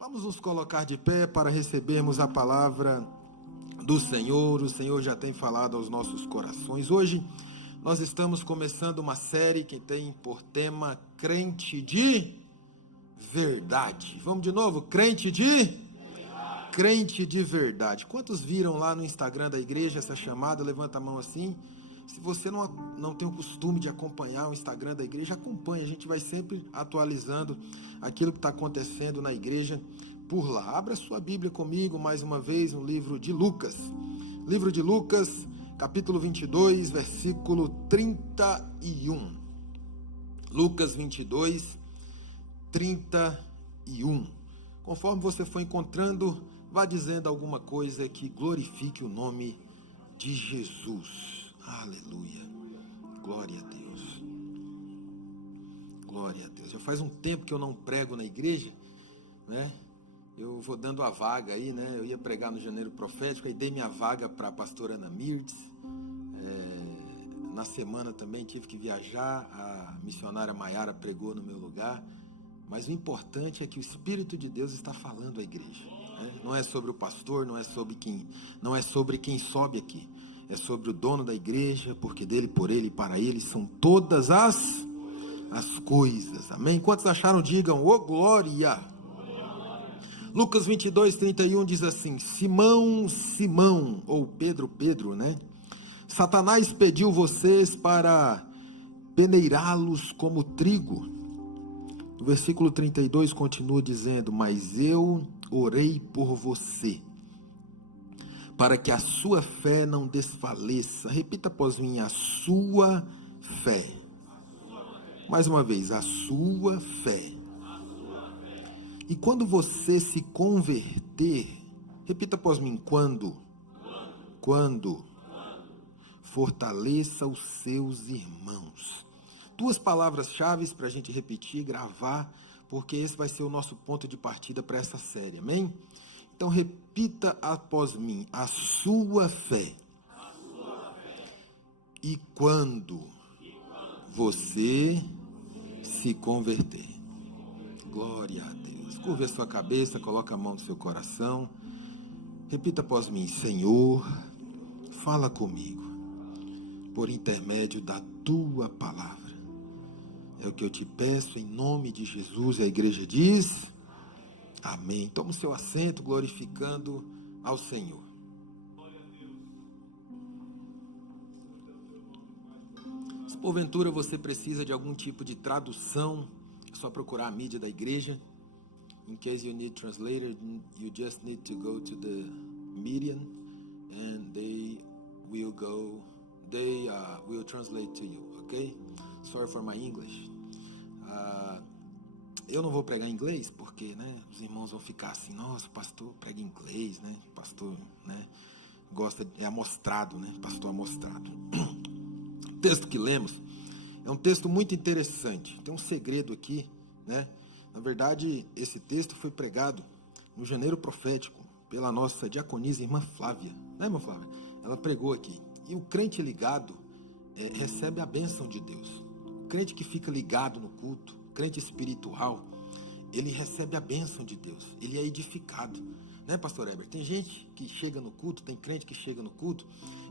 Vamos nos colocar de pé para recebermos a palavra do Senhor. O Senhor já tem falado aos nossos corações. Hoje nós estamos começando uma série que tem por tema crente de verdade. Vamos de novo, crente de verdade. Crente de verdade. Quantos viram lá no Instagram da igreja essa chamada? Levanta a mão assim. Se você não tem o costume de acompanhar o Instagram da igreja, acompanhe. A gente vai sempre atualizando aquilo que está acontecendo na igreja por lá. Abra sua Bíblia comigo mais uma vez no livro de Lucas. Livro de Lucas, capítulo 22, versículo 31. Lucas 22, 31. Conforme você for encontrando, vá dizendo alguma coisa que glorifique o nome de Jesus. Aleluia, glória a Deus, glória a Deus. Já faz um tempo que eu não prego na igreja, né? Eu vou dando a vaga aí, né? Eu ia pregar no Janeiro Profético, aí dei minha vaga para a pastora Ana Mirtz. Na semana também tive que viajar, a missionária Maiara pregou no meu lugar. Mas o importante é que o Espírito de Deus está falando à igreja, né? Não é sobre o pastor, não é sobre quem sobe aqui. É sobre o dono da igreja, porque dele, por ele e para ele são todas as coisas. Amém? Quantos acharam, digam, ô glória! Lucas 22, 31 diz assim: Simão, Simão, ou Pedro, né? Satanás pediu vocês para peneirá-los como trigo. O versículo 32 continua dizendo: mas eu orei por você, para que a sua fé não desfaleça. Repita após mim: a sua fé. Mais uma vez, a sua fé. E quando você se converter, repita após mim: quando fortaleça os seus irmãos. Duas palavras-chave para a gente repetir, gravar, porque esse vai ser o nosso ponto de partida para essa série, amém? Então repita após mim: a sua fé. E quando você se converter. Glória a Deus. Curva a sua cabeça, coloca a mão no seu coração. Repita após mim: Senhor, fala comigo por intermédio da tua palavra. É o que eu te peço em nome de Jesus. E a igreja diz: amém. Toma o seu assento, glorificando ao Senhor. Se porventura você precisa de algum tipo de tradução, é só procurar a mídia da igreja. In case you need translator, you just need to go to the media and they will translate to you, okay? Sorry for my English. Eu não vou pregar em inglês porque, né, os irmãos vão ficar assim: nossa, o pastor prega em inglês, né? O pastor, né, é amostrado, né? Pastor amostrado. O texto que lemos é um texto muito interessante. Tem um segredo aqui, né? Na verdade, esse texto foi pregado no Janeiro Profético pela nossa diaconisa irmã Flávia, né, irmã Flávia? Ela pregou aqui. E o crente ligado recebe a bênção de Deus. O crente que fica ligado no culto, crente espiritual, ele recebe a bênção de Deus, ele é edificado, né, pastor Heber? Tem gente que chega no culto, tem crente que chega no culto,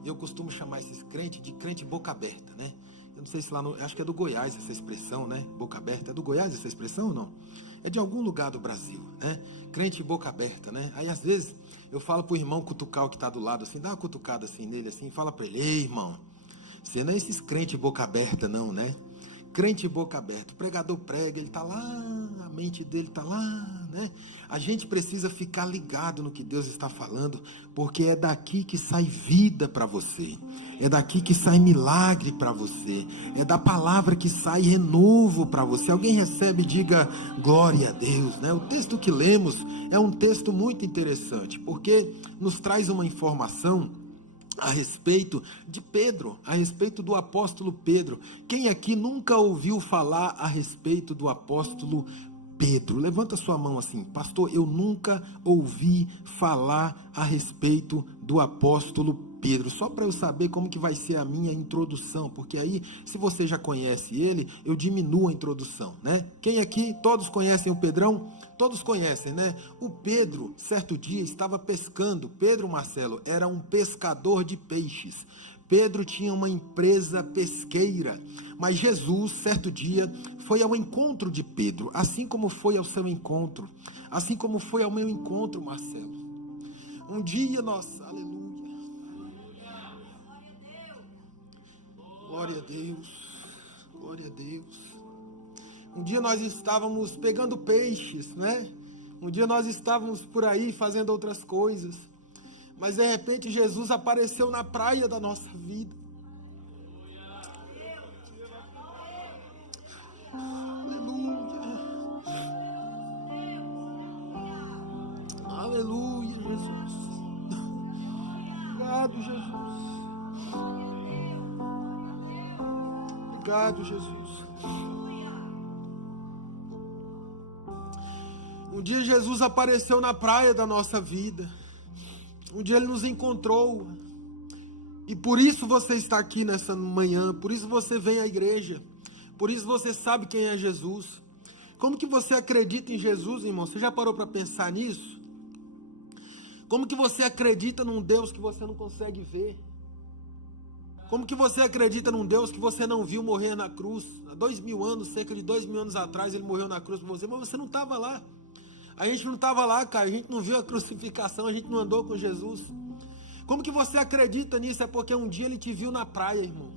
e eu costumo chamar esses crentes de crente boca aberta, né? Eu não sei se acho que é do Goiás essa expressão, né? Boca aberta, é do Goiás essa expressão ou não? É de algum lugar do Brasil, né? Crente boca aberta, né? Aí às vezes eu falo pro irmão cutucar o que tá do lado assim, dá uma cutucada assim nele assim, fala para ele: ei, irmão, você não é esses crente boca aberta não, né? Crente boca aberta, o pregador prega, ele tá lá, a mente dele tá lá, né? A gente precisa ficar ligado no que Deus está falando, porque é daqui que sai vida para você, é daqui que sai milagre para você, é da palavra que sai renovo para você. Alguém recebe, diga glória a Deus, né? O texto que lemos é um texto muito interessante, porque nos traz uma informação a respeito de Pedro, a respeito do apóstolo Pedro. Quem aqui nunca ouviu falar a respeito do apóstolo Pedro? Levanta sua mão assim: pastor, eu nunca ouvi falar a respeito do apóstolo Pedro, só para eu saber como que vai ser a minha introdução, porque aí, se você já conhece ele, eu diminuo a introdução, né? Quem aqui, todos conhecem o Pedrão? Todos conhecem, né? O Pedro, certo dia, estava pescando. Pedro, Marcelo, era um pescador de peixes. Pedro tinha uma empresa pesqueira, mas Jesus, certo dia, foi ao encontro de Pedro, assim como foi ao seu encontro, assim como foi ao meu encontro, Marcelo. Um dia nós, aleluia, glória a Deus, glória a Deus. Um dia nós estávamos pegando peixes, né? Um dia nós estávamos por aí fazendo outras coisas. Mas de repente Jesus apareceu na praia da nossa vida. Aleluia. Aleluia, Jesus. Obrigado, Jesus. Obrigado, Jesus. Um dia Jesus apareceu na praia da nossa vida. Um dia Ele nos encontrou. E por isso você está aqui nessa manhã. Por isso você vem à igreja. Por isso você sabe quem é Jesus. Como que você acredita em Jesus, irmão? Você já parou para pensar nisso? Como que você acredita num Deus que você não consegue ver? Como que você acredita num Deus que você não viu morrer na cruz? Há 2000 anos, cerca de 2000 anos atrás, Ele morreu na cruz por você, mas você não estava lá. A gente não estava lá, cara, a gente não viu a crucificação, a gente não andou com Jesus. Como que você acredita nisso? É porque um dia Ele te viu na praia, irmão.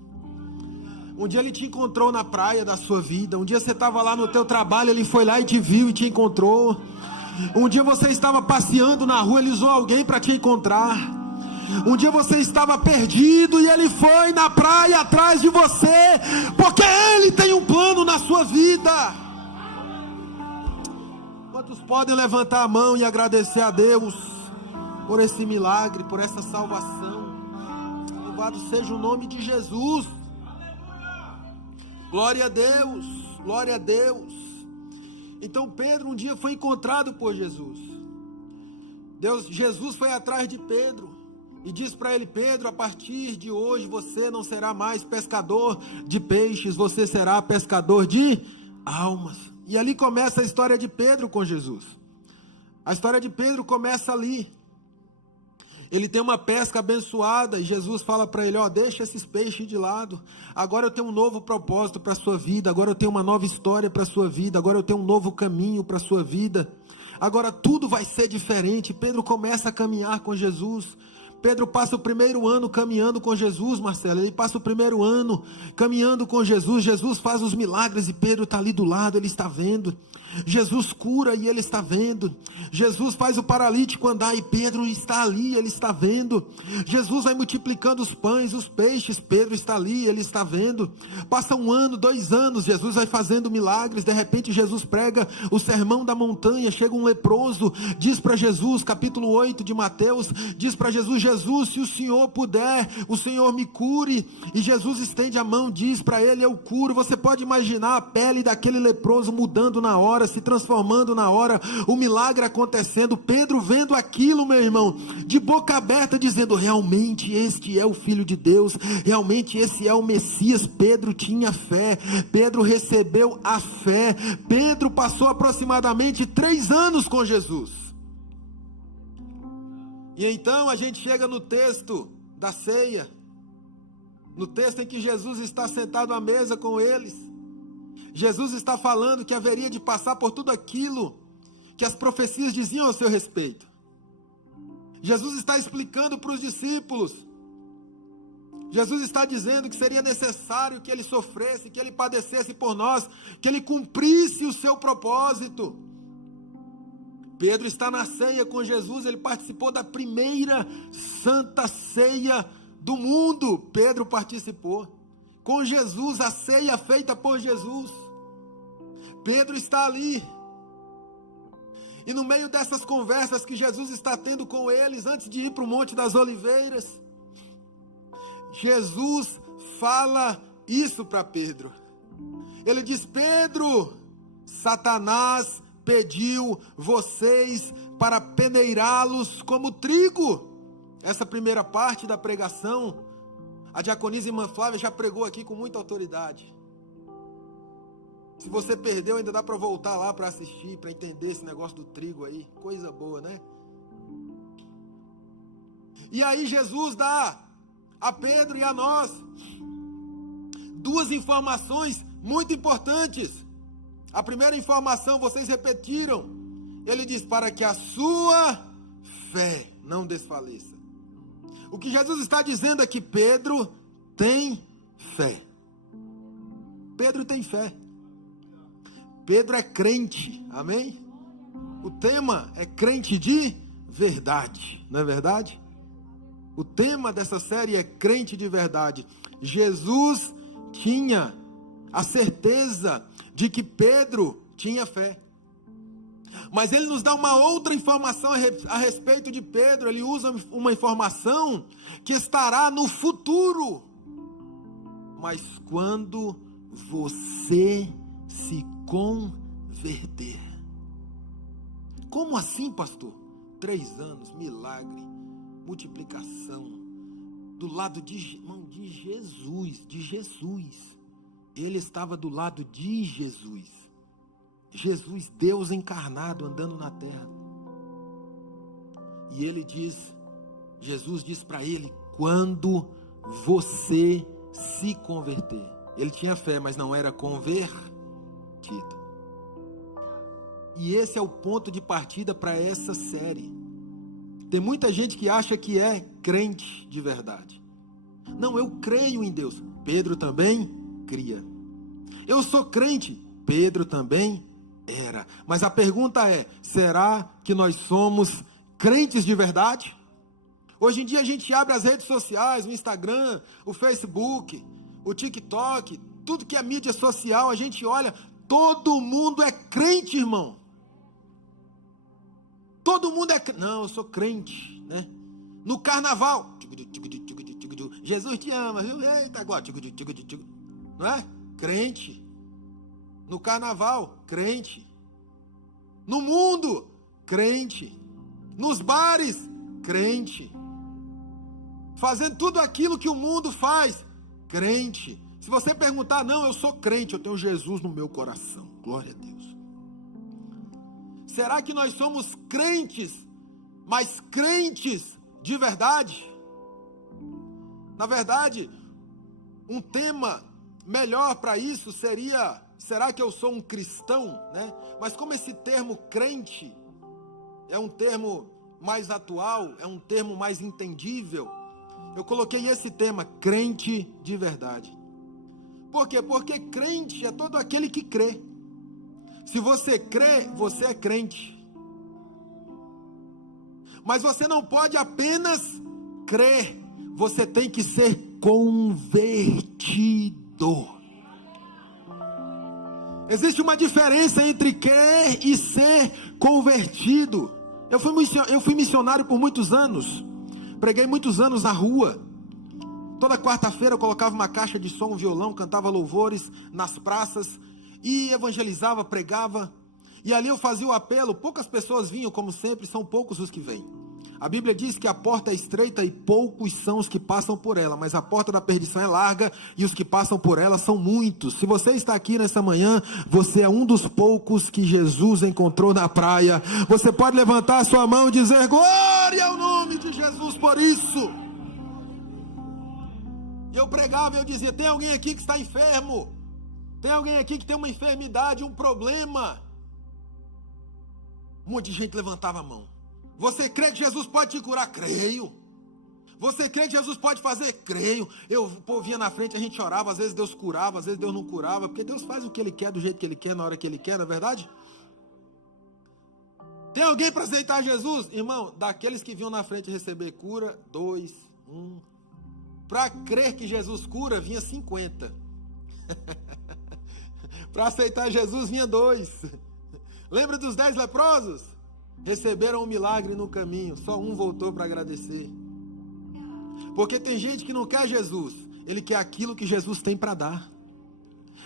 Um dia Ele te encontrou na praia da sua vida. Um dia você estava lá no teu trabalho, Ele foi lá e te viu e te encontrou. Um dia você estava passeando na rua, Ele usou alguém para te encontrar. Um dia você estava perdido e Ele foi na praia atrás de você, porque Ele tem um plano na sua vida. Quantos podem levantar a mão e agradecer a Deus por esse milagre, por essa salvação? Louvado seja o nome de Jesus. Glória a Deus, glória a Deus. Então Pedro um dia foi encontrado por Jesus. Jesus foi atrás de Pedro e disse para ele: Pedro, a partir de hoje você não será mais pescador de peixes, você será pescador de almas. E ali começa a história de Pedro com Jesus. A história de Pedro começa ali. Ele tem uma pesca abençoada e Jesus fala para ele: ó, deixa esses peixes de lado. Agora eu tenho um novo propósito para a sua vida. Agora eu tenho uma nova história para a sua vida. Agora eu tenho um novo caminho para a sua vida. Agora tudo vai ser diferente. Pedro começa a caminhar com Jesus. Pedro passa o primeiro ano caminhando com Jesus, Marcelo. Ele passa o primeiro ano caminhando com Jesus. Jesus faz os milagres e Pedro está ali do lado, ele está vendo. Jesus cura e ele está vendo. Jesus faz o paralítico andar e Pedro está ali, ele está vendo. Jesus vai multiplicando os pães, os peixes, Pedro está ali, ele está vendo. Passa 1 ano, 2 anos, Jesus vai fazendo milagres. De repente Jesus prega o sermão da montanha. Chega um leproso, diz para Jesus, capítulo 8 de Mateus, diz para Jesus: Jesus, se o Senhor puder, o Senhor me cure. E Jesus estende a mão, diz para ele: eu curo. Você pode imaginar a pele daquele leproso mudando na hora, se transformando na hora, o milagre acontecendo. Pedro vendo aquilo, meu irmão, de boca aberta, dizendo: realmente este é o Filho de Deus, realmente esse é o Messias. Pedro tinha fé, Pedro recebeu a fé. Pedro passou aproximadamente 3 anos com Jesus. E então a gente chega no texto da ceia, no texto em que Jesus está sentado à mesa com eles. Jesus está falando que haveria de passar por tudo aquilo que as profecias diziam a seu respeito. Jesus está explicando para os discípulos. Jesus está dizendo que seria necessário que ele sofresse, que ele padecesse por nós, que ele cumprisse o seu propósito. Pedro está na ceia com Jesus, ele participou da primeira santa ceia do mundo. Pedro participou com Jesus, a ceia feita por Jesus. Pedro está ali. E no meio dessas conversas que Jesus está tendo com eles, antes de ir para o Monte das Oliveiras, Jesus fala isso para Pedro. Ele diz: Pedro, Satanás pediu vocês para peneirá-los como trigo. essa primeira parte da pregação, a diaconisa irmã Flávia já pregou aqui com muita autoridade. Se você perdeu, ainda dá para voltar lá para assistir, para entender esse negócio do trigo aí. Coisa boa, né? E aí Jesus dá a Pedro e a nós duas informações muito importantes. A primeira informação, vocês repetiram. Ele diz, para que a sua fé não desfaleça. O que Jesus está dizendo é que Pedro tem fé. Pedro tem fé. Pedro é crente, amém? O tema é crente de verdade, não é verdade? O tema dessa série é crente de verdade. Jesus tinha a certeza de que Pedro tinha fé. Mas ele nos dá uma outra informação a respeito de Pedro. Ele usa uma informação que estará no futuro. Mas quando você se converter. Como assim, pastor? 3 anos, milagre, multiplicação, do lado de Jesus. Ele estava do lado de Jesus. Jesus, Deus encarnado, andando na terra. E ele diz, Jesus diz para ele, quando você se converter. Ele tinha fé, mas não era convertido. E esse é o ponto de partida para essa série. Tem muita gente que acha que é crente de verdade. Não, eu creio em Deus. Pedro também cria. Eu sou crente. Pedro também era. Mas a pergunta é, será que nós somos crentes de verdade? Hoje em dia a gente abre as redes sociais, o Instagram, o Facebook, o TikTok, tudo que é mídia social, a gente olha, todo mundo é crente, irmão. Todo mundo é crente. Não, eu sou crente, né? No carnaval, Jesus te ama, viu? Eita, agora, não é? Crente. No carnaval, crente. No mundo, crente. Nos bares, crente. Fazendo tudo aquilo que o mundo faz, crente. Se você perguntar, não, eu sou crente, eu tenho Jesus no meu coração. Glória a Deus. Será que nós somos crentes, mas crentes de verdade? Na verdade, um tema melhor para isso seria, será que eu sou um cristão, né? Mas como esse termo crente é um termo mais atual, é um termo mais entendível, eu coloquei esse tema, crente de verdade. Por quê? Porque crente é todo aquele que crê. Se você crê, você é crente. Mas você não pode apenas crer, você tem que ser convertido. Existe uma diferença entre crer e ser convertido. Eu fui missionário por muitos anos. Preguei muitos anos na rua. Toda quarta-feira eu colocava uma caixa de som, um violão, cantava louvores nas praças e evangelizava, pregava. E ali eu fazia o apelo, poucas pessoas vinham, como sempre, são poucos os que vêm. A Bíblia diz que a porta é estreita e poucos são os que passam por ela, mas a porta da perdição é larga e os que passam por ela são muitos. Se você está aqui nessa manhã, você é um dos poucos que Jesus encontrou na praia. Você pode levantar a sua mão e dizer, glória ao nome de Jesus por isso. Eu pregava e eu dizia, tem alguém aqui que está enfermo? Tem alguém aqui que tem uma enfermidade, um problema? Um monte de gente levantava a mão. Você crê que Jesus pode te curar? Creio. Você crê que Jesus pode fazer? Creio. O povo vinha na frente, a gente orava, às vezes Deus curava, às vezes Deus não curava, porque Deus faz o que Ele quer, do jeito que Ele quer, na hora que Ele quer, não é verdade? Tem alguém para aceitar Jesus? Irmão, daqueles que vinham na frente receber cura, 2, 1. Para crer que Jesus cura, vinha 50. Para aceitar Jesus, vinha 2. Lembra dos 10 leprosos? Receberam um milagre no caminho, só um voltou para agradecer. Porque tem gente que não quer Jesus, ele quer aquilo que Jesus tem para dar.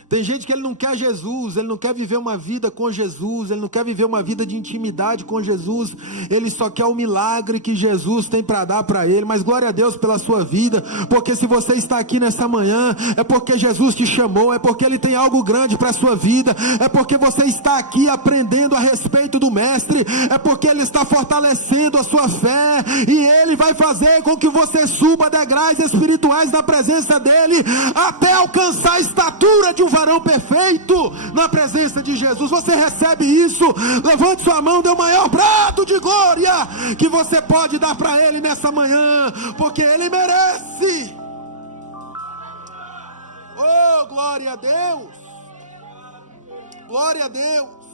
Tem gente que ele não quer Jesus, ele não quer viver uma vida com Jesus, ele não quer viver uma vida de intimidade com Jesus, ele só quer o milagre que Jesus tem para dar para ele. Mas glória a Deus pela sua vida, porque se você está aqui nessa manhã, é porque Jesus te chamou, é porque ele tem algo grande para a sua vida, é porque você está aqui aprendendo a respeito do Mestre, é porque ele está fortalecendo a sua fé, e ele vai fazer com que você suba degraus espirituais na presença dele, até alcançar a estatura de um varão perfeito na presença de Jesus. Você recebe isso? Levante sua mão, dê o maior brado de glória que você pode dar para ele nessa manhã, porque ele merece. Oh, glória a Deus, glória a Deus.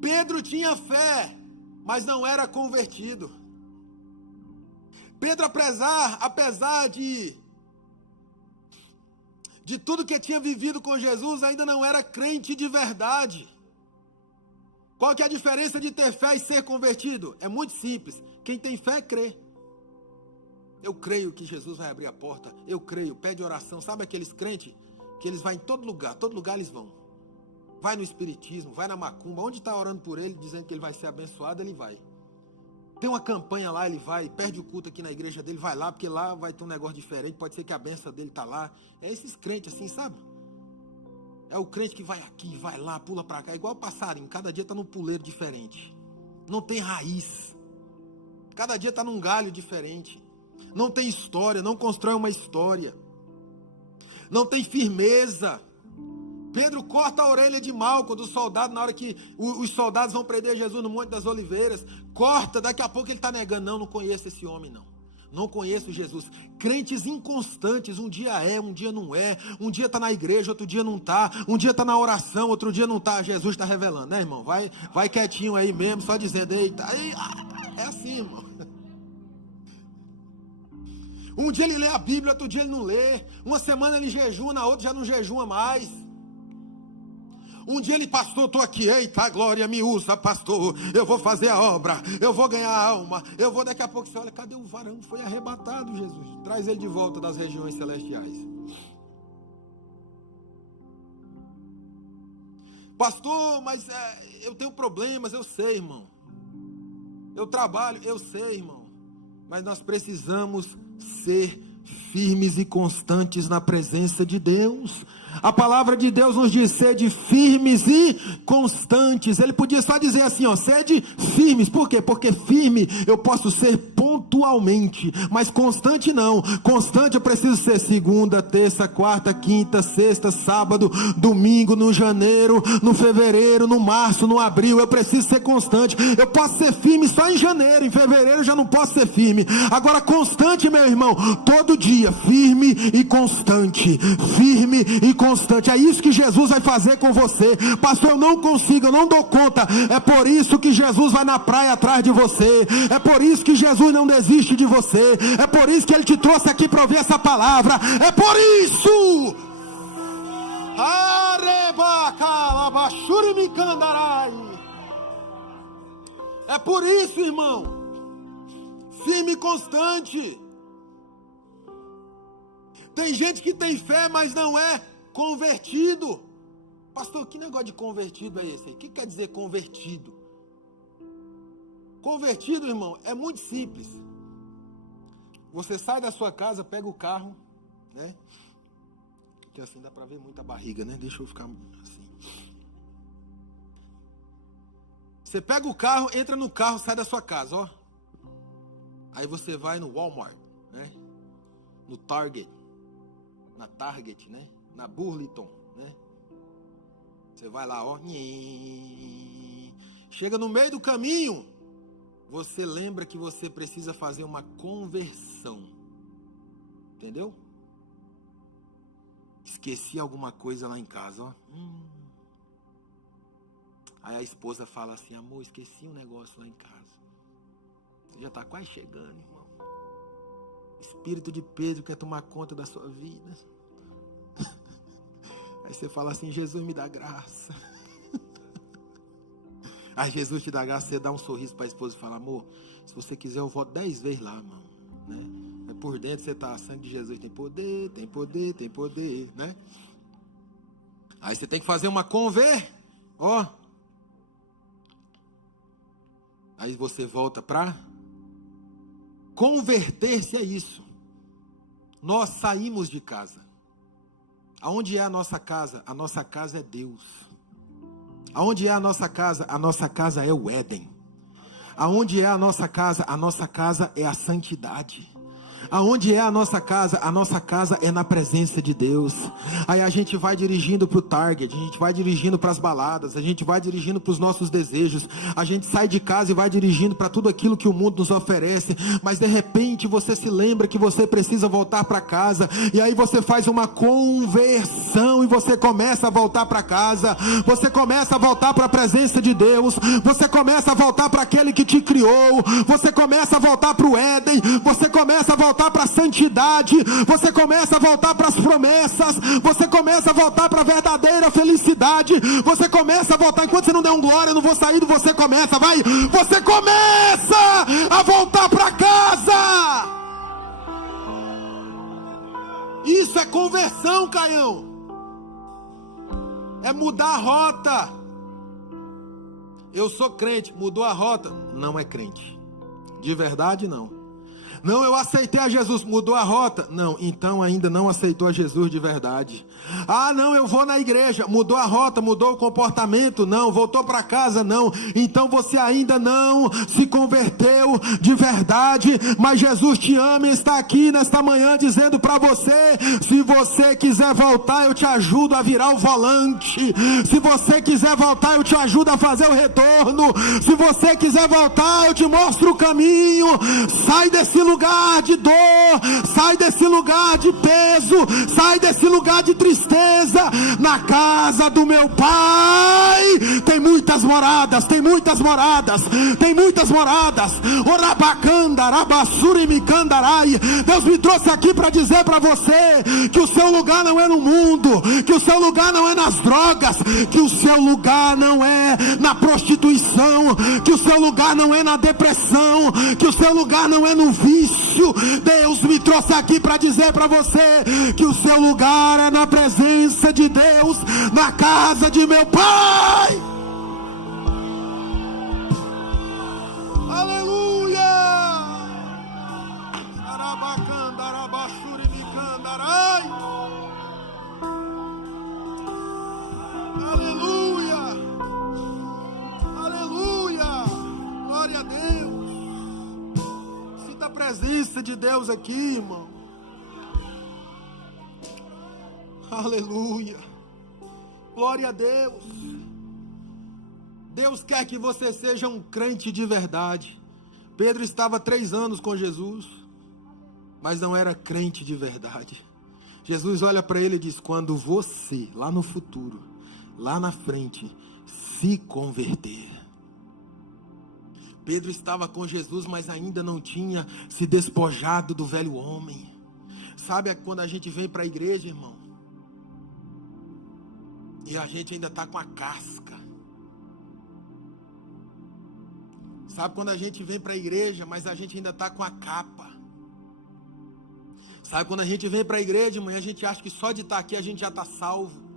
Pedro tinha fé, mas não era convertido. Pedro, apesar de tudo que tinha vivido com Jesus, ainda não era crente de verdade. Qual que é a diferença de ter fé e ser convertido? É muito simples. Quem tem fé, crê. Eu creio que Jesus vai abrir a porta. Eu creio, pede oração. Sabe aqueles crentes que eles vão em todo lugar eles vão. Vai no espiritismo, vai na macumba, onde está orando por ele, dizendo que ele vai ser abençoado, ele vai. Tem uma campanha lá, ele vai, perde o culto aqui na igreja dele, vai lá, porque lá vai ter um negócio diferente, pode ser que a bênção dele está lá. É esses crentes assim, sabe? É o crente que vai aqui, vai lá, pula para cá, igual o passarinho, cada dia está num puleiro diferente. Não tem raiz. Cada dia está num galho diferente. Não tem história, não constrói uma história. Não tem firmeza. Pedro corta a orelha de Malco do soldado, na hora que os soldados vão prender Jesus no Monte das Oliveiras. Corta, daqui a pouco ele está negando. Não conheço esse homem, não. Não conheço Jesus. Crentes inconstantes, um dia é, um dia não é. Um dia está na igreja, outro dia não está. Um dia está na oração, outro dia não está. Jesus está revelando, né, irmão? Vai quietinho aí mesmo, só dizendo, eita, aí, é assim, irmão. Um dia ele lê a Bíblia, outro dia ele não lê. Uma semana ele jejua, na outra já não jejua mais. Um dia ele, pastor, estou aqui, eita, glória, me usa, pastor, eu vou fazer a obra, eu vou ganhar a alma, eu vou, daqui a pouco você olha, cadê o varão? Foi arrebatado, Jesus, traz ele de volta das regiões celestiais. Pastor, mas eu tenho problemas, eu sei, irmão, eu trabalho, eu sei, irmão, mas nós precisamos ser firmes e constantes na presença de Deus. A palavra de Deus nos diz, sede firmes e constantes. Ele podia só dizer assim, ó, sede firmes. Por quê? Porque firme eu posso ser pontualmente, mas constante não. Constante eu preciso ser segunda, terça, quarta, quinta, sexta, sábado, domingo, no janeiro, no fevereiro, no março, no abril. Eu preciso ser constante. Eu posso ser firme só em janeiro, em fevereiro eu já não posso ser firme. Agora constante, meu irmão, todo dia, firme e constante. Firme e constante. É isso que Jesus vai fazer com você. Pastor, eu não consigo, eu não dou conta. É por isso que Jesus vai na praia atrás de você. É por isso que Jesus não desiste de você. É por isso que ele te trouxe aqui para ouvir essa palavra. É por isso. É por isso, irmão. Firme e constante. Tem gente que tem fé, mas não é convertido. Pastor, que negócio de convertido é esse aí? O que quer dizer convertido? Convertido, irmão, é muito simples. Você sai da sua casa, pega o carro, né? Que assim dá para ver muita barriga, né? Deixa eu ficar assim. Você pega o carro, entra no carro, sai da sua casa, ó. Aí você vai no Walmart, né? No Target, na Target, né? Na Burlington, né? Você vai lá, ó. Chega no meio do caminho, você lembra que você precisa fazer uma conversão. Entendeu? Esqueci alguma coisa lá em casa, ó. Aí a esposa fala assim, amor, esqueci um negócio lá em casa. Você já está quase chegando, irmão. Espírito de Pedro quer tomar conta da sua vida. Aí você fala assim, Jesus me dá graça. Aí Jesus te dá graça, você dá um sorriso para a esposa e fala, amor, se você quiser eu volto 10 vezes lá, mano, né? por dentro você está, sangue de Jesus tem poder, tem poder, tem poder, né? Aí você tem que fazer uma ó. Aí você volta para converter-se a isso. Nós saímos de casa. Aonde é a nossa casa? A nossa casa é Deus. Aonde é a nossa casa? A nossa casa é o Éden. Aonde é a nossa casa? A nossa casa é a santidade. Aonde é a nossa casa? A nossa casa é na presença de Deus. Aí a gente vai dirigindo para o Target, a gente vai dirigindo para as baladas, a gente vai dirigindo para os nossos desejos, a gente sai de casa e vai dirigindo para tudo aquilo que o mundo nos oferece, mas de repente você se lembra que você precisa voltar para casa, e aí você faz uma conversão e você começa a voltar para casa, você começa a voltar para a presença de Deus, você começa a voltar para aquele que te criou, você começa a voltar para o Éden, você começa a voltar para a santidade, você começa a voltar para as promessas, você começa a voltar para a verdadeira felicidade, você começa a voltar. Enquanto você não der um glória, eu não vou sair do você começa, vai, você começa a voltar para casa. Isso é conversão, Caião, é mudar a rota. Eu sou crente, mudou a rota, não é crente, de verdade não. Não, eu aceitei a Jesus, mudou a rota? Não, então ainda não aceitou a Jesus de verdade. Ah, não, eu vou na igreja, mudou a rota, mudou o comportamento? Não, voltou para casa? Não, então você ainda não se converteu de verdade. Mas Jesus te ama e está aqui nesta manhã dizendo para você: se você quiser voltar, eu te ajudo a virar o volante. Se você quiser voltar, eu te ajudo a fazer o retorno. Se você quiser voltar, eu te mostro o caminho. Sai desse lugar de dor, sai desse lugar de peso, sai desse lugar de tristeza. Na casa do meu Pai tem muitas moradas, tem muitas moradas, tem muitas moradas. Orabacanda, Arabassuri, Micandarai. Deus me trouxe aqui para dizer para você que o seu lugar não é no mundo, que o seu lugar não é nas drogas, que o seu lugar não é na prostituição, que o seu lugar não é na depressão, que o seu lugar não é no vício. Deus me trouxe aqui para dizer para você que o seu lugar é na presença de Deus, na casa de meu Pai. Aleluia! Arabacanda, Arabaxuri, Micandarai. Aleluia! Aleluia! Glória a Deus! Sinta a presença de Deus aqui, irmão. Aleluia, glória a Deus. Deus quer que você seja um crente de verdade. Pedro estava 3 anos com Jesus, mas não era crente de verdade. Jesus olha para ele e diz: quando você, lá no futuro, lá na frente, se converter. Pedro estava com Jesus, mas ainda não tinha se despojado do velho homem. Sabe quando a gente vem para a igreja, irmão, e a gente ainda está com a casca? Sabe quando a gente vem para a igreja, mas a gente ainda está com a capa? Sabe quando a gente vem para a igreja, irmão, e a gente acha que só de estar aqui a gente já está salvo?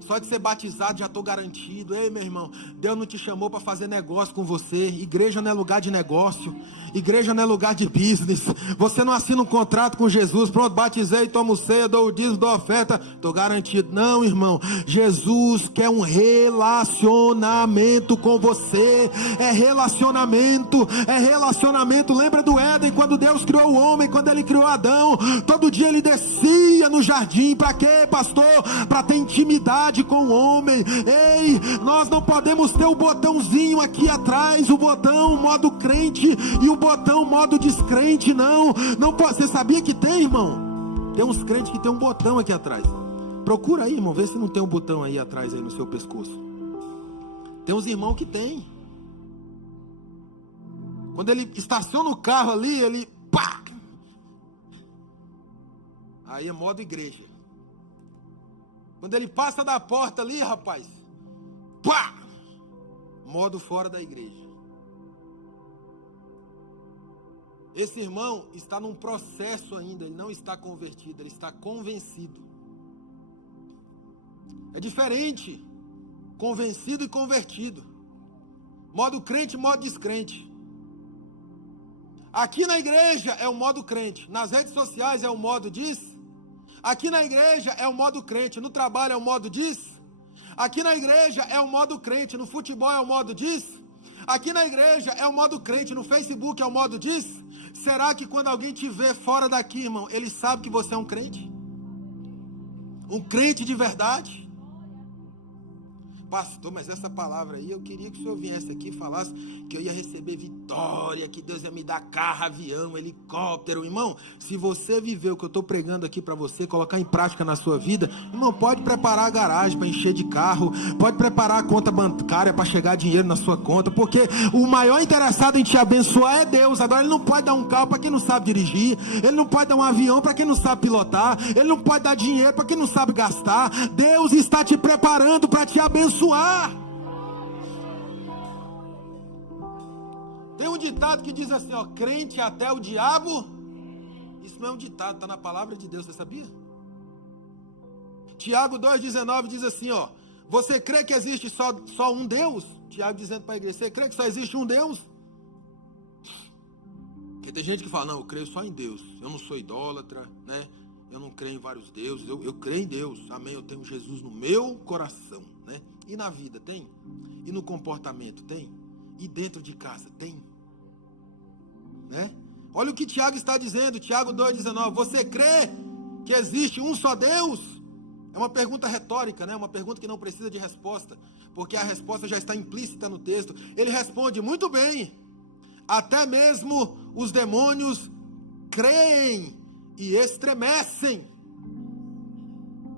Só de ser batizado já estou garantido. Ei, meu irmão, Deus não te chamou para fazer negócio com você. Igreja não é lugar de negócio, igreja não é lugar de business. Você não assina um contrato com Jesus: pronto, batizei, tomo ceia, dou o dízimo, dou a oferta, estou garantido. Não, irmão, Jesus quer um relacionamento com você. É relacionamento, é relacionamento. Lembra do Éden, quando Deus criou o homem, quando ele criou Adão? Todo dia ele descia no jardim. Para quê, pastor? Para ter intimidade com o homem. Ei, nós não podemos ter o botãozinho aqui atrás, o botão modo crente e o botão modo descrente. Não pode. Você sabia que tem, irmão? Tem uns crentes que tem um botão aqui atrás. Procura aí, irmão, vê se não tem um botão aí atrás aí no seu pescoço. Tem uns irmãos que tem. Quando ele estaciona o carro ali, ele pá! Aí é modo igreja. Quando ele passa da porta ali, rapaz, pá! Modo fora da igreja. Esse irmão está num processo ainda, ele não está convertido, ele está convencido. É diferente, convencido e convertido. Modo crente e modo descrente. Aqui na igreja é o modo crente, nas redes sociais é o modo diz. Aqui na igreja é o modo crente, no trabalho é o modo diz. Aqui na igreja é o modo crente, no futebol é o modo diz. Aqui na igreja é o modo crente, no Facebook é o modo diz. Será que quando alguém te vê fora daqui, irmão, ele sabe que você é um crente? Um crente de verdade? Pastor, mas essa palavra aí, eu queria que o senhor viesse aqui e falasse que eu ia receber vitória, que Deus ia me dar carro, avião, helicóptero. Irmão, se você viver o que eu estou pregando aqui para você, colocar em prática na sua vida, irmão, pode preparar a garagem para encher de carro, pode preparar a conta bancária para chegar dinheiro na sua conta, porque o maior interessado em te abençoar é Deus. Agora ele não pode dar um carro para quem não sabe dirigir, ele não pode dar um avião para quem não sabe pilotar, ele não pode dar dinheiro para quem não sabe gastar. Deus está te preparando para te abençoar. Tem um ditado que diz assim, ó, crente até o diabo. Isso não é um ditado, está na palavra de Deus, você sabia? Tiago 2,19 diz assim, ó, você crê que existe só um Deus? Tiago dizendo para a igreja, você crê que só existe um Deus? Porque tem gente que fala, não, eu creio só em Deus, eu não sou idólatra, né? Eu não creio em vários deuses, eu creio em Deus, amém, eu tenho Jesus no meu coração, né? E na vida tem? E no comportamento tem? E dentro de casa tem? Né? Olha o que Tiago está dizendo, Tiago 2,19, você crê que existe um só Deus? É uma pergunta retórica, né? Uma pergunta que não precisa de resposta, porque a resposta já está implícita no texto. Ele responde, muito bem, até mesmo os demônios creem e estremecem.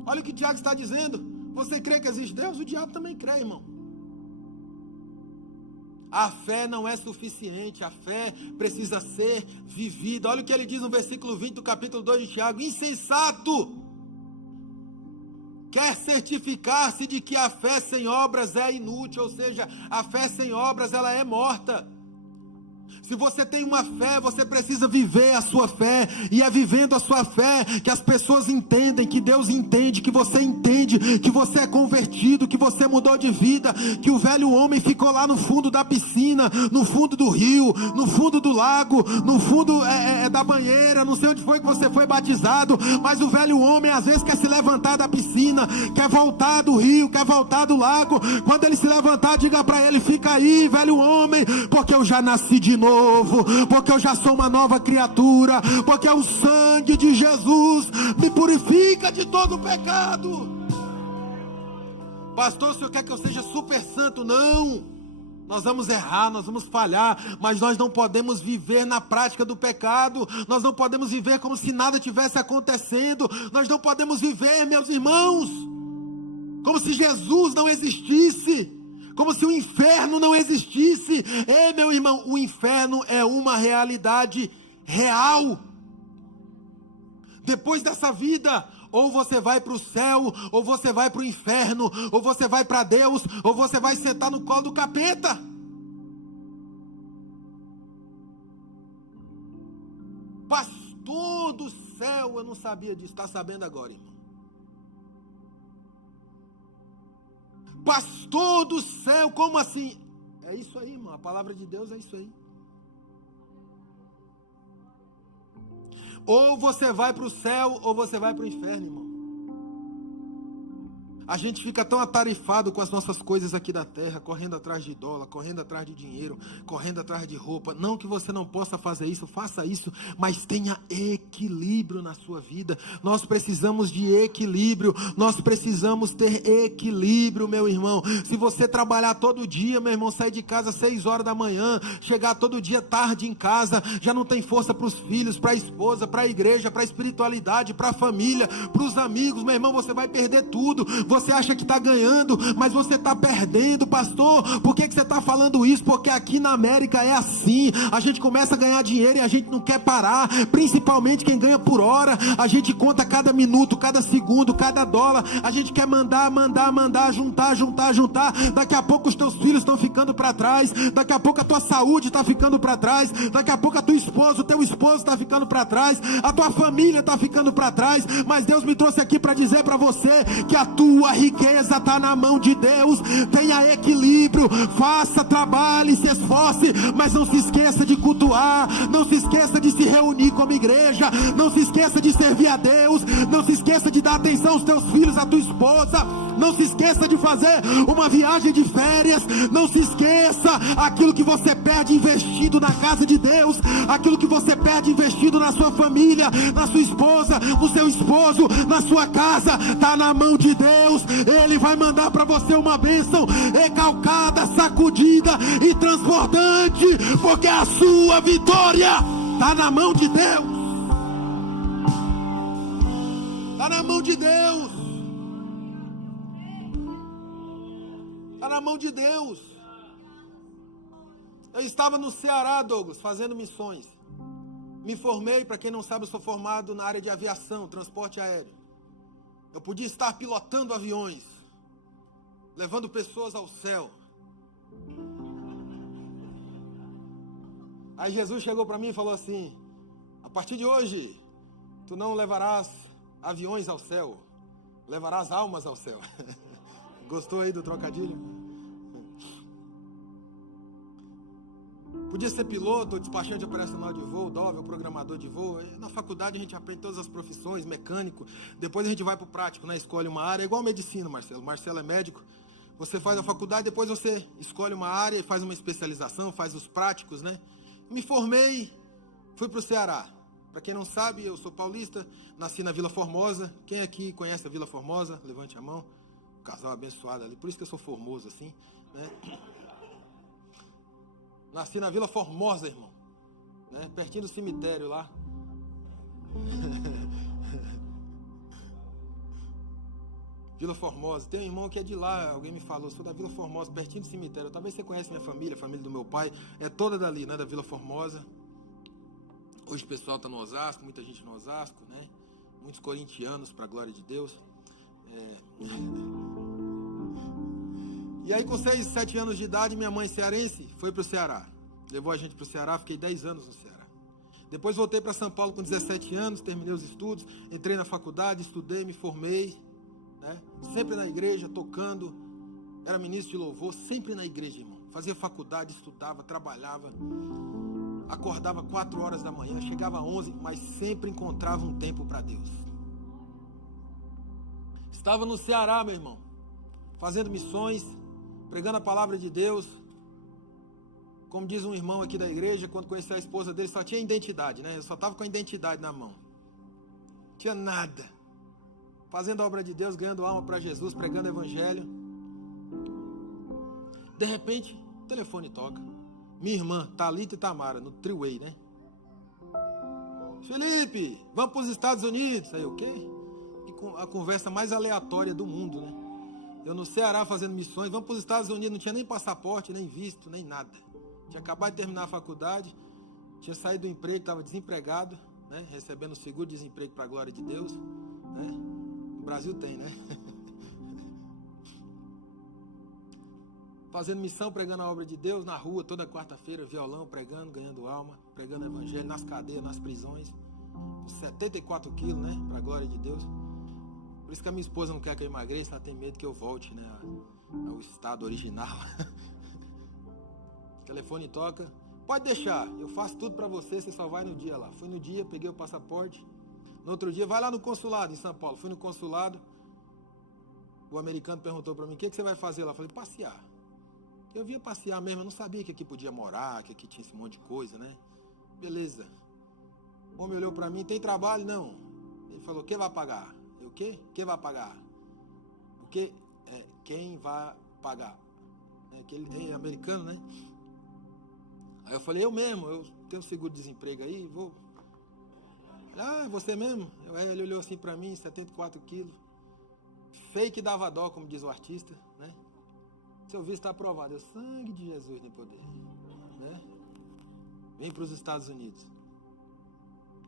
Olha o que Tiago está dizendo. Você crê que existe Deus? O diabo também crê, irmão. A fé não é suficiente, a fé precisa ser vivida. Olha o que ele diz no versículo 20 do capítulo 2 de Tiago. Insensato! Quer certificar-se de que a fé sem obras é inútil, ou seja, a fé sem obras ela é morta. Se você tem uma fé, você precisa viver a sua fé, e é vivendo a sua fé que as pessoas entendem, que Deus entende, que você entende, que você é convertido, que você mudou de vida, que o velho homem ficou lá no fundo da piscina, no fundo do rio, no fundo do lago, no fundo da banheira, não sei onde foi que você foi batizado, mas o velho homem às vezes quer se levantar da piscina, quer voltar do rio, quer voltar do lago. Quando ele se levantar, diga para ele, fica aí, velho homem, porque eu já nasci de novo, porque eu já sou uma nova criatura, porque o sangue de Jesus me purifica de todo pecado. Pastor, o senhor quer que eu seja super santo? Não, nós vamos errar, nós vamos falhar, mas nós não podemos viver na prática do pecado, nós não podemos viver como se nada tivesse acontecendo, nós não podemos viver, meus irmãos, como se Jesus não existisse, como se o inferno não existisse. Ei, meu irmão, o inferno é uma realidade real. Depois dessa vida, ou você vai para o céu, ou você vai para o inferno, ou você vai para Deus, ou você vai sentar no colo do capeta. Pastor do céu, eu não sabia disso, está sabendo agora, irmão. Pastor do céu, como assim? É isso aí, irmão, a palavra de Deus é isso aí. Ou você vai para o céu, ou você vai para o inferno, irmão. A gente fica tão atarefado com as nossas coisas aqui da terra, correndo atrás de dólar, correndo atrás de dinheiro, correndo atrás de roupa. Não que você não possa fazer isso, faça isso, mas tenha equilíbrio na sua vida. Nós precisamos de equilíbrio, nós precisamos ter equilíbrio, meu irmão. Se você trabalhar todo dia, meu irmão, sair de casa às 6 horas da manhã, chegar todo dia tarde em casa, já não tem força para os filhos, para a esposa, para a igreja, para a espiritualidade, para a família, para os amigos, meu irmão, você vai perder tudo. você acha que está ganhando, mas você está perdendo, pastor. Por que você está falando isso? Porque aqui na América é assim, a gente começa a ganhar dinheiro e a gente não quer parar, principalmente quem ganha por hora. A gente conta cada minuto, cada segundo, cada dólar, a gente quer mandar, juntar. Daqui a pouco os teus filhos estão ficando para trás, daqui a pouco a tua saúde está ficando para trás, daqui a pouco a tua esposa, o teu esposo está ficando para trás, a tua família está ficando para trás. Mas Deus me trouxe aqui para dizer para você que a tua riqueza está na mão de Deus. Tenha equilíbrio, faça, trabalhe, se esforce, mas não se esqueça de cultuar, não se esqueça de se reunir como igreja, não se esqueça de servir a Deus, não se esqueça de dar atenção aos teus filhos, à tua esposa, não se esqueça de fazer uma viagem de férias, não se esqueça aquilo que você perde investido na casa de Deus, aquilo que você perde investido na sua família, na sua esposa, no seu esposo, na sua casa, está na mão de Deus. Ele vai mandar para você uma bênção recalcada, sacudida e transbordante, porque a sua vitória está na mão de Deus. Está na mão de Deus. Está na mão de Deus. Eu estava no Ceará, Douglas, fazendo missões. Me formei, para quem não sabe, eu sou formado na área de aviação, transporte aéreo. Eu podia estar pilotando aviões, levando pessoas ao céu. Aí Jesus chegou para mim e falou assim: a partir de hoje, tu não levarás aviões ao céu, levarás almas ao céu. Gostou aí do trocadilho? Podia ser piloto, despachante operacional de voo, DOV, programador de voo. Na faculdade a gente aprende todas as profissões, mecânico. Depois a gente vai para o prático, né? Escolhe uma área, igual medicina, Marcelo. Marcelo é médico. Você faz a faculdade, depois você escolhe uma área e faz uma especialização, faz os práticos, né? Me formei, fui para o Ceará. Para quem não sabe, eu sou paulista, nasci na Vila Formosa. Quem aqui conhece a Vila Formosa? Levante a mão. Um casal abençoado ali, por isso que eu sou formoso assim, né? Nasci na Vila Formosa, irmão, né? Pertinho do cemitério lá. Vila Formosa, tem um irmão que é de lá, alguém me falou, sou da Vila Formosa, pertinho do cemitério. Talvez você conheça minha família, a família do meu pai, é toda dali, né, da Vila Formosa. Hoje o pessoal está no Osasco, muita gente no Osasco, né? Muitos corintianos, para a glória de Deus. E aí com 6, 7 anos de idade, minha mãe cearense foi para o Ceará. Levou a gente para o Ceará, fiquei 10 anos no Ceará. Depois voltei para São Paulo com 17 anos, terminei os estudos, entrei na faculdade, estudei, me formei, né? Sempre na igreja, tocando, era ministro de louvor, sempre na igreja, irmão. Fazia faculdade, estudava, trabalhava, acordava 4 horas da manhã, chegava às 11, mas sempre encontrava um tempo para Deus. Estava no Ceará, meu irmão, fazendo missões, pregando a palavra de Deus. Como diz um irmão aqui da igreja, quando conheci a esposa dele, só tinha identidade, né? Eu só estava com a identidade na mão. Não tinha nada. Fazendo a obra de Deus, ganhando alma para Jesus, pregando o evangelho. De repente, o telefone toca. Minha irmã, Thalita e Tamara, no Triway, né? Felipe, vamos para os Estados Unidos. Aí, o quê? E a conversa mais aleatória do mundo, né? Eu no Ceará fazendo missões, vamos para os Estados Unidos, não tinha nem passaporte, nem visto, nem nada. Tinha acabado de terminar a faculdade, tinha saído do emprego, estava desempregado, né? Recebendo seguro-desemprego para a glória de Deus, né? No Brasil tem, né? Fazendo missão, pregando a obra de Deus, na rua, toda quarta-feira, violão, pregando, ganhando alma, pregando o evangelho, nas cadeias, nas prisões, 74 quilos, né? Para a glória de Deus. Por isso que a minha esposa não quer que eu emagreça, ela tem medo que eu volte, né, ao estado original. O telefone toca, pode deixar, eu faço tudo para você, você só vai no dia lá. Fui no dia, peguei o passaporte. No outro dia, vai lá no consulado em São Paulo. Fui no consulado, o americano perguntou para mim, o que você vai fazer lá? Eu falei, passear. Eu vinha passear mesmo, eu não sabia que aqui podia morar, que aqui tinha esse monte de coisa, né? Beleza. O homem olhou para mim, tem trabalho? Não. Ele falou, quem vai pagar? Eu, o quê? Quem vai pagar? O quê? Quem vai pagar? Que ele é americano, né? Aí eu falei, eu mesmo, eu tenho seguro-desemprego aí, vou... Ah, você mesmo? Aí ele olhou assim pra mim, 74 quilos. Fake dava dó, como diz o artista, né? Seu visto está aprovado. É o sangue de Jesus tem poder, né? Vem para os Estados Unidos.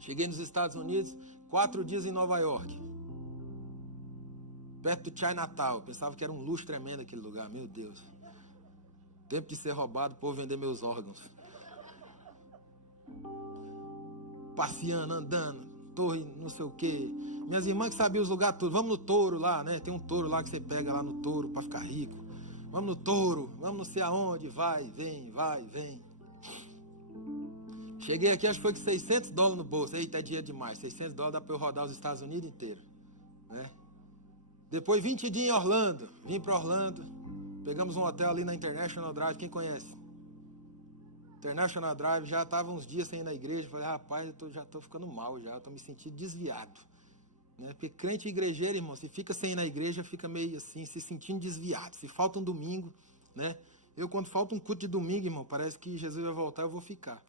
Cheguei nos Estados Unidos, 4 dias em Nova York. Perto do Chinatown. Pensava que era um luxo tremendo aquele lugar, meu Deus. Tempo de ser roubado, o povo vender meus órgãos. Passeando, andando, torre, não sei o quê. Minhas irmãs que sabiam os lugares todos. Vamos no touro lá, né? Tem um touro lá que você pega lá no touro para ficar rico. Vamos no touro, vamos não sei aonde, vai, vem, vai, vem. Cheguei aqui, acho que foi com $600 no bolso. Eita, é dinheiro demais. $600 dá para eu rodar os Estados Unidos inteiro, né? Depois 20 dias em Orlando. Vim para Orlando. Pegamos um hotel ali na International Drive. Quem conhece? International Drive. Já estava uns dias sem ir na igreja. Falei, rapaz, já estou ficando mal já. Estou me sentindo desviado, né? Porque crente e igrejeiro, irmão, se fica sem ir na igreja, fica meio assim, se sentindo desviado. Se falta um domingo, né? Eu, quando falta um culto de domingo, irmão, parece que Jesus vai voltar, eu vou ficar.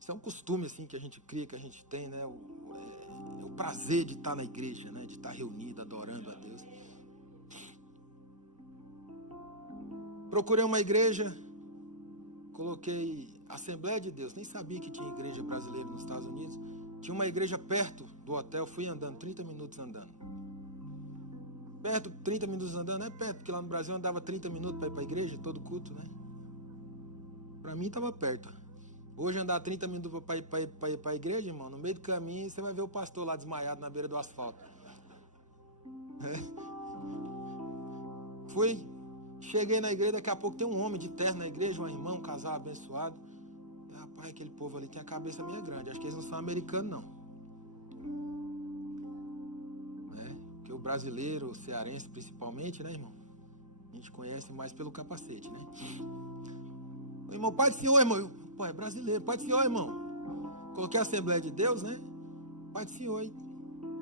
Isso é um costume, assim, que a gente cria, que a gente tem, né? O prazer de estar na igreja, né? De estar reunido, adorando a Deus. Procurei uma igreja, coloquei Assembleia de Deus. Nem sabia que tinha igreja brasileira nos Estados Unidos. Tinha uma igreja perto do hotel, fui andando, 30 minutos andando. Perto, 30 minutos andando, não é perto, porque lá no Brasil eu andava 30 minutos para ir para a igreja, todo culto, né? Para mim estava perto. Hoje andar 30 minutos para ir para a igreja, irmão, no meio do caminho você vai ver o pastor lá desmaiado na beira do asfalto. Fui, cheguei na igreja, daqui a pouco tem um homem de terno na igreja, um irmão, um casal abençoado. Rapaz, aquele povo ali tem a cabeça meio grande, acho que eles não são americanos não. Porque o brasileiro, o cearense principalmente, né, irmão? A gente conhece mais pelo capacete, né? O irmão, Pai do Senhor, irmão. Pô, é brasileiro. Pai do Senhor, irmão. Coloquei a Assembleia de Deus, né? Pai do Senhor.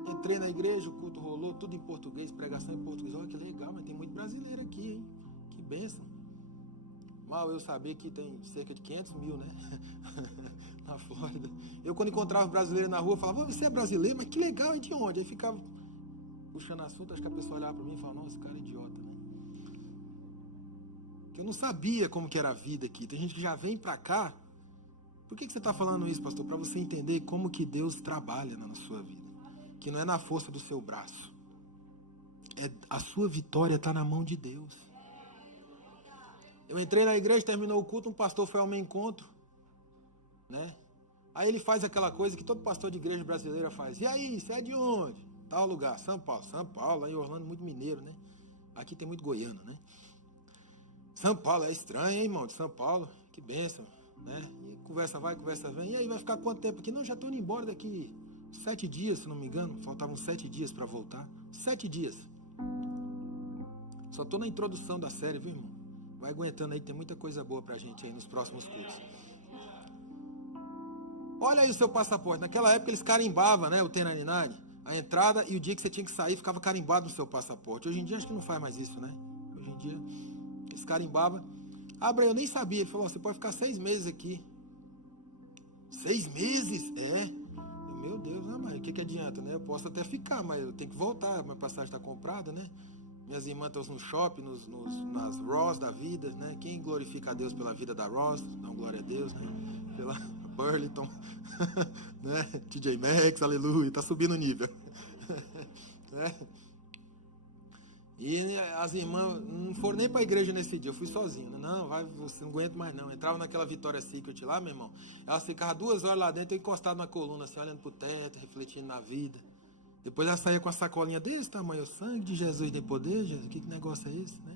Entrei na igreja, o culto rolou, tudo em português, pregação em português. Olha que legal, mas tem muito brasileiro aqui, hein? Que bênção. Mal eu sabia que tem cerca de 500 mil, né? Na Flórida. Eu, quando encontrava brasileiro na rua, falava, você é brasileiro? Mas que legal, e de onde? Aí ficava puxando assunto, acho que a pessoa olhava para mim e falava, nossa, esse cara é idiota, né? Que eu não sabia como que era a vida aqui. Tem gente que já vem para cá. Por que você está falando isso, pastor? Para você entender como que Deus trabalha na sua vida. Que não é na força do seu braço. A sua vitória está na mão de Deus. Eu entrei na igreja, terminou o culto, um pastor foi ao meu encontro, né? Aí ele faz aquela coisa que todo pastor de igreja brasileira faz. E aí, você é de onde? Tal lugar, São Paulo. São Paulo, lá em Orlando, muito mineiro, né? Aqui tem muito goiano, né? São Paulo, é estranho, hein, irmão? De São Paulo, que bênção, né? E conversa vai, conversa vem. E aí, vai ficar quanto tempo aqui? Não, já estou indo embora daqui 7 dias, se não me engano. Faltavam 7 dias para voltar. 7 dias. Só estou na introdução da série, viu, irmão? Vai aguentando aí, tem muita coisa boa pra gente aí nos próximos cultos. Olha aí o seu passaporte. Naquela época eles carimbavam, né, o 1099, a entrada e o dia que você tinha que sair ficava carimbado no seu passaporte. Hoje em dia acho que não faz mais isso, né? Hoje em dia eles carimbavam. Abre, eu nem sabia. Ele falou, você pode ficar 6 meses aqui. 6 meses? É. Meu Deus, né, mas o que adianta, né? Eu posso até ficar, mas eu tenho que voltar. Minha passagem está comprada, né? Minhas irmãs estão no shopping, nas Ross da vida, né? Quem glorifica a Deus pela vida da Ross, dá glória a Deus, né? Pela Burlington, né? TJ Maxx, aleluia, tá subindo o nível. Né? E as irmãs não foram nem para a igreja nesse dia, eu fui sozinho. Né? Não, vai, você não aguenta mais não. Entrava naquela Victoria's Secret lá, meu irmão. Elas ficavam 2 horas lá dentro, eu encostado na coluna, assim, olhando pro teto, refletindo na vida. Depois ela saía com a sacolinha desse tamanho, o sangue de Jesus tem poder, Jesus, que negócio é esse, né?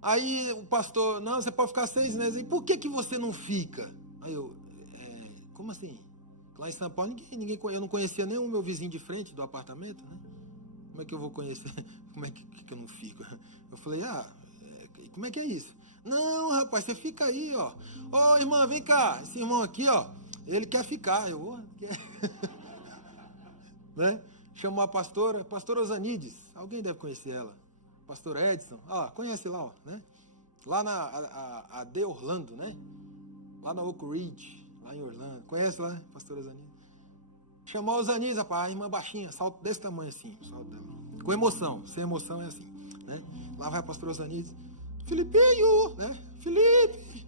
Aí o pastor, não, você pode ficar 6 meses. E por que você não fica? Aí eu, como assim? Lá em São Paulo, eu não conhecia nem o meu vizinho de frente do apartamento, né? Como é que eu vou conhecer? Como é que eu não fico? Eu falei, como é que é isso? Não, rapaz, você fica aí, ó. Ó, irmã, vem cá, esse irmão aqui, ó. Ele quer ficar, quer. Né? Chamou a pastora Osanides, alguém deve conhecer ela. Pastor Edson, conhece lá, ó, né? Lá na de Orlando, né? Lá na Oak Ridge, lá em Orlando. Conhece lá, pastor Osanides? Chamou a Osanise, rapaz, a irmã baixinha, salto desse tamanho assim, o salto dela. Com emoção, sem emoção é assim, né? Lá vai a pastora Osanise, Filipinho, né? Felipe!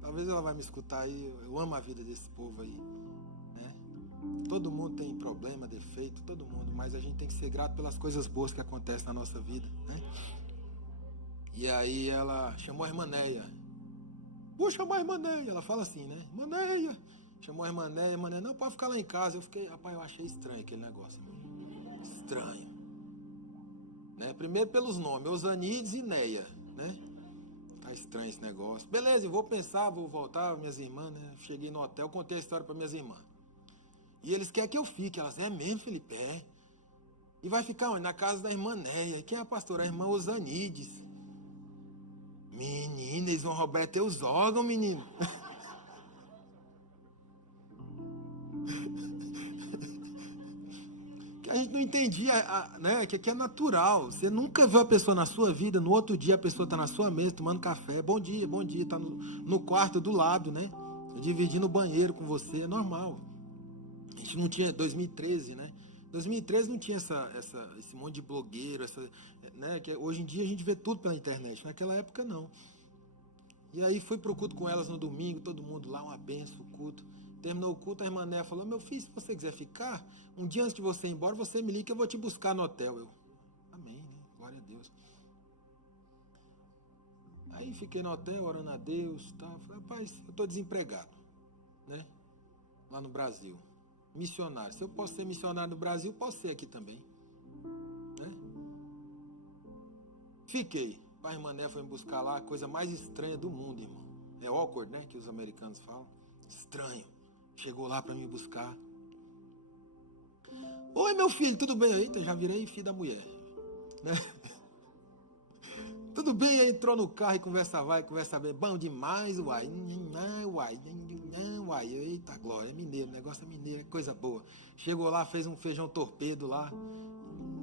Talvez ela vai me escutar aí, eu amo a vida desse povo aí, né? Todo mundo tem problema, defeito, todo mundo, mas a gente tem que ser grato pelas coisas boas que acontecem na nossa vida, né? E aí ela chamou a irmã Neia. Vou chamar a irmã Neia. Ela fala assim, né? Irmã Neia. Chamou a irmã Neia, não, pode ficar lá em casa. Eu fiquei, rapaz, eu achei estranho aquele negócio. Estranho. Né? Primeiro pelos nomes, Osanides e Neia, né? Tá estranho esse negócio. Beleza, eu vou pensar, vou voltar, minhas irmãs, né? Cheguei no hotel, contei a história para minhas irmãs. E eles querem que eu fique. Elas, é mesmo, Felipe? É. E vai ficar onde? Na casa da irmã Neia. E quem é a pastora? A irmã Osanides. Menina, eles vão roubar teus órgãos, menino. Que a gente não entendia, né? Que aqui é natural. Você nunca viu a pessoa na sua vida, no outro dia a pessoa tá na sua mesa tomando café. Bom dia, tá no quarto do lado, né? Dividindo o banheiro com você, é normal. A gente não tinha, 2013, né? 2013 não tinha esse monte de blogueiro, né? Que hoje em dia a gente vê tudo pela internet. Naquela época não. E aí fui pro culto com elas no domingo, todo mundo lá, uma benção, o culto. Terminou o culto, a irmã Néia falou, meu filho, se você quiser ficar, um dia antes de você ir embora, você me liga que eu vou te buscar no hotel. Eu, amém, né? Glória a Deus. Aí fiquei no hotel, orando a Deus, tal. Falei, rapaz, eu tô desempregado, né? Lá no Brasil. Missionário. Se eu posso ser missionário no Brasil, posso ser aqui também, né? Fiquei. A irmã Néia foi me buscar lá, a coisa mais estranha do mundo, irmão. É awkward, né? Que os americanos falam. Estranho. Chegou lá para me buscar. Oi, meu filho, tudo bem? Eita, já virei filho da mulher, né? Tudo bem? Aí entrou no carro e conversa vai, conversa bem. Bom demais, uai. Uai. Eita, glória, é mineiro, o negócio é mineiro, é coisa boa. Chegou lá, fez um feijão torpedo lá,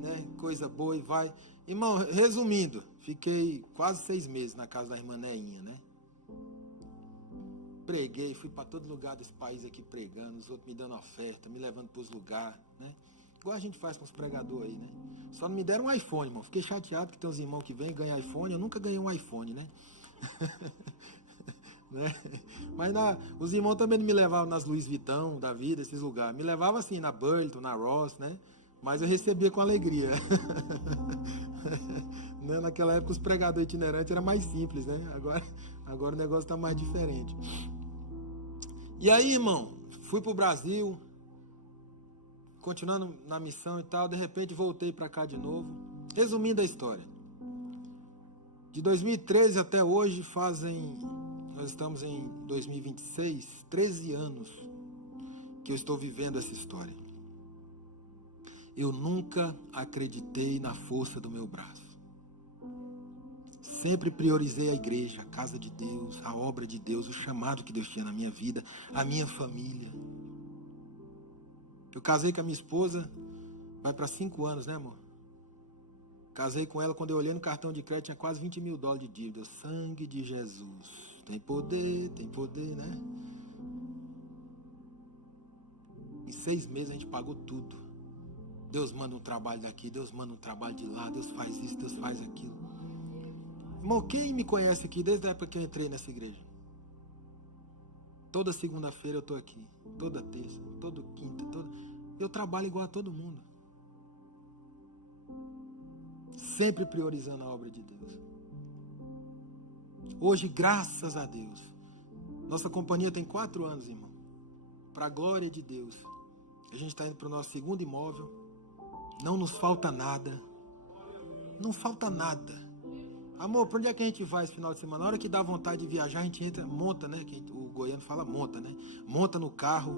né? Coisa boa e vai. Irmão, resumindo, fiquei quase 6 meses na casa da irmã Neinha, né? Preguei, fui para todo lugar desse país aqui pregando, os outros me dando oferta, me levando para os lugares, né? Igual a gente faz com os pregadores aí, né? Só não me deram um iPhone, irmão. Fiquei chateado que tem uns irmãos que vêm e ganham iPhone. Eu nunca ganhei um iPhone, né? Né? Mas os irmãos também não me levavam nas Louis Vuitton da vida, esses lugares. Me levavam assim, na Burlington, na Ross, né? Mas eu recebia com alegria. Né? Naquela época os pregadores itinerantes eram mais simples, né? Agora o negócio está mais diferente. E aí, irmão, fui pro Brasil, continuando na missão e tal, de repente voltei para cá de novo. Resumindo a história, de 2013 até hoje nós estamos em 2026, 13 anos que eu estou vivendo essa história. Eu nunca acreditei na força do meu braço. Sempre priorizei a igreja, a casa de Deus, a obra de Deus, o chamado que Deus tinha na minha vida, a minha família. Eu casei com a minha esposa, vai para 5 anos, né, amor? Casei com ela, quando eu olhei no cartão de crédito, tinha quase $20 mil de dívida. Sangue de Jesus. Tem poder, né? Em 6 meses a gente pagou tudo. Deus manda um trabalho daqui, Deus manda um trabalho de lá, Deus faz isso, Deus faz aquilo. Irmão, quem me conhece aqui desde a época que eu entrei nessa igreja? Toda segunda-feira eu estou aqui. Toda terça, toda quinta, eu trabalho igual a todo mundo. Sempre priorizando a obra de Deus. Hoje, graças a Deus, nossa companhia tem 4 anos, irmão. Para a glória de Deus. A gente está indo para o nosso 2º imóvel. Não nos falta nada. Não falta nada. Amor, para onde é que a gente vai esse final de semana? Na hora que dá vontade de viajar, a gente entra, monta, né? O goiano fala monta, né? Monta no carro,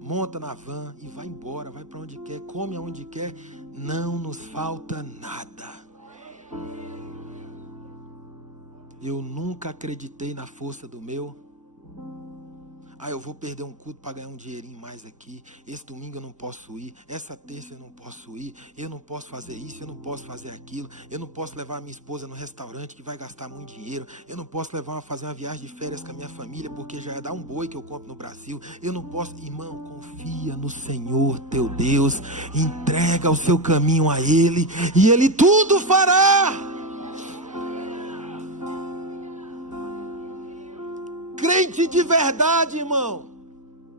monta na van e vai embora, vai para onde quer, come aonde quer. Não nos falta nada. Eu nunca acreditei na força do meu. eu vou perder um culto para ganhar um dinheirinho mais aqui. Esse domingo eu não posso ir. Essa terça eu não posso ir. Eu não posso fazer isso, eu não posso fazer aquilo. Eu não posso levar a minha esposa no restaurante que vai gastar muito dinheiro. Eu não posso levar fazer uma viagem de férias com a minha família porque já é dar um boi que eu compro no Brasil. Eu não posso. Irmão, confia no Senhor teu Deus. Entrega o seu caminho a Ele e Ele tudo fará. Crente de verdade, irmão.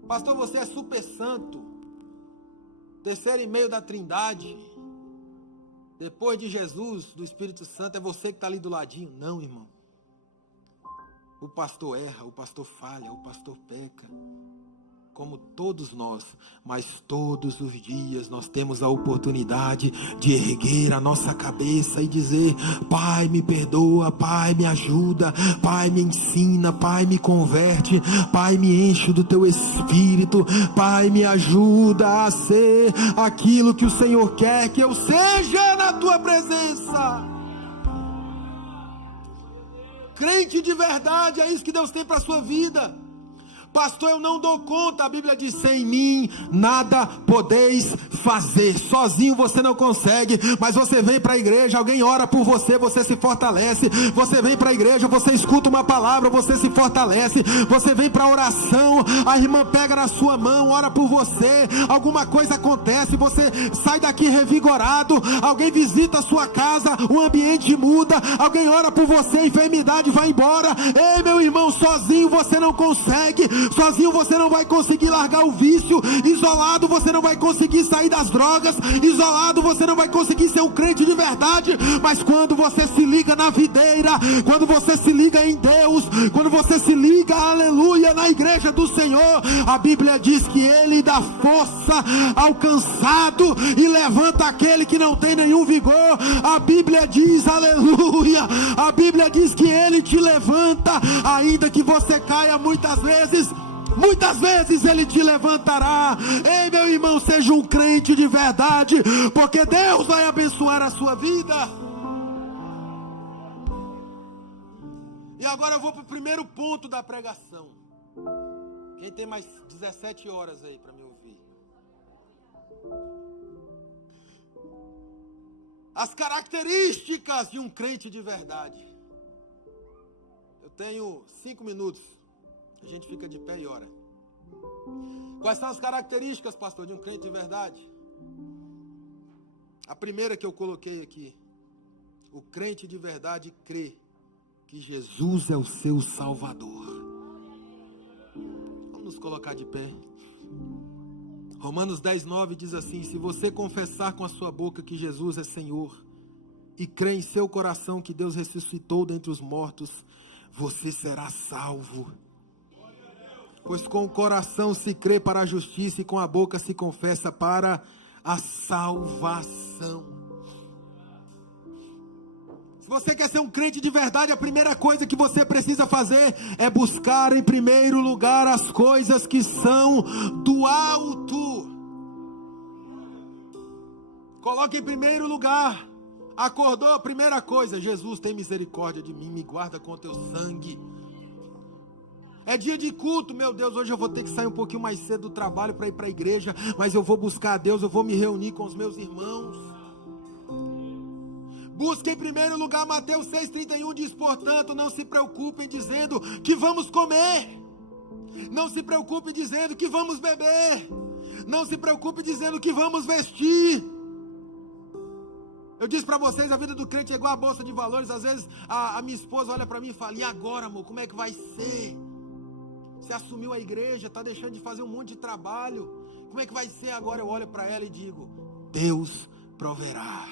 Pastor, você é super santo. Terceiro e meio da Trindade. Depois de Jesus, do Espírito Santo, é você que está ali do ladinho. Não, irmão. O pastor erra, o pastor falha, o pastor peca. Como todos nós, mas todos os dias nós temos a oportunidade de erguer a nossa cabeça e dizer: Pai, me perdoa, Pai, me ajuda, Pai, me ensina, Pai, me converte, Pai, me enche do teu Espírito, Pai, me ajuda a ser aquilo que o Senhor quer que eu seja na tua presença. Crente de verdade, é isso que Deus tem para a sua vida. Pastor, eu não dou conta, a Bíblia diz: sem mim nada podeis fazer. Sozinho você não consegue, mas você vem para a igreja, alguém ora por você, você se fortalece. Você vem para a igreja, você escuta uma palavra, você se fortalece. Você vem para a oração, a irmã pega na sua mão, ora por você, alguma coisa acontece, você sai daqui revigorado. Alguém visita a sua casa, o ambiente muda, alguém ora por você, a enfermidade vai embora. Ei, meu irmão, sozinho você não consegue. Sozinho você não vai conseguir largar o vício. Isolado você não vai conseguir sair das drogas. Isolado você não vai conseguir ser um crente de verdade. Mas quando você se liga na videira, quando você se liga em Deus, quando você se liga, aleluia, na igreja do Senhor, a Bíblia diz que Ele dá força ao cansado e levanta aquele que não tem nenhum vigor. A Bíblia diz, aleluia, a Bíblia diz que Ele te levanta, ainda que você caia muitas vezes Ele te levantará. Ei, meu irmão, seja um crente de verdade, porque Deus vai abençoar a sua vida. E agora eu vou para o primeiro ponto da pregação. Quem tem mais 17 horas aí para me ouvir? As características de um crente de verdade. Eu tenho 5 minutos. A gente fica de pé e ora. Quais são as características, pastor, de um crente de verdade? A primeira que eu coloquei aqui: o crente de verdade crê que Jesus é o seu Salvador. Vamos nos colocar de pé. Romanos 10:9 diz assim: se você confessar com a sua boca que Jesus é Senhor e crer em seu coração que Deus ressuscitou dentre os mortos, você será salvo. Pois com o coração se crê para a justiça e com a boca se confessa para a salvação. Se você quer ser um crente de verdade, a primeira coisa que você precisa fazer é buscar em primeiro lugar as coisas que são do alto. Coloque em primeiro lugar. Acordou, a primeira coisa: Jesus, tem misericórdia de mim, me guarda com o teu sangue. É dia de culto, meu Deus, hoje eu vou ter que sair um pouquinho mais cedo do trabalho para ir para a igreja, mas eu vou buscar a Deus, eu vou me reunir com os meus irmãos. Busque em primeiro lugar. Mateus 6,31 diz: portanto, não se preocupem dizendo que vamos comer, não se preocupe dizendo que vamos beber, não se preocupe dizendo que vamos vestir. Eu disse para vocês, a vida do crente é igual a bolsa de valores. Às vezes a minha esposa olha para mim e fala: e agora, amor, como é que vai ser? Você assumiu a igreja, está deixando de fazer um monte de trabalho, como é que vai ser agora? Eu olho para ela e digo: Deus proverá.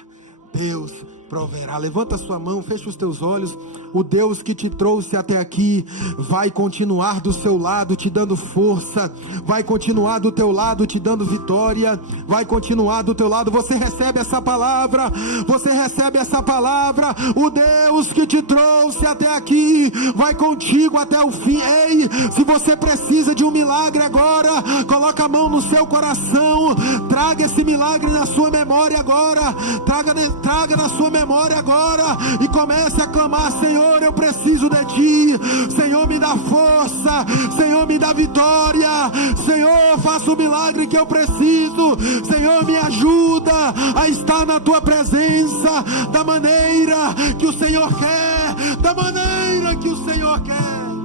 Deus proverá. Levanta a sua mão, fecha os teus olhos. O Deus que te trouxe até aqui vai continuar do seu lado te dando força, vai continuar do teu lado te dando vitória, vai continuar do teu lado. Você recebe essa palavra, você recebe essa palavra. O Deus que te trouxe até aqui vai contigo até o fim. Ei, se você precisa de um milagre agora, coloca a mão no seu coração, traga esse milagre na sua memória agora, traga traga na sua memória agora e comece a clamar: Senhor, eu preciso de Ti. Senhor, me dá força. Senhor, me dá vitória. Senhor, faça o milagre que eu preciso. Senhor, me ajuda a estar na Tua presença da maneira que o Senhor quer, da maneira que o Senhor quer.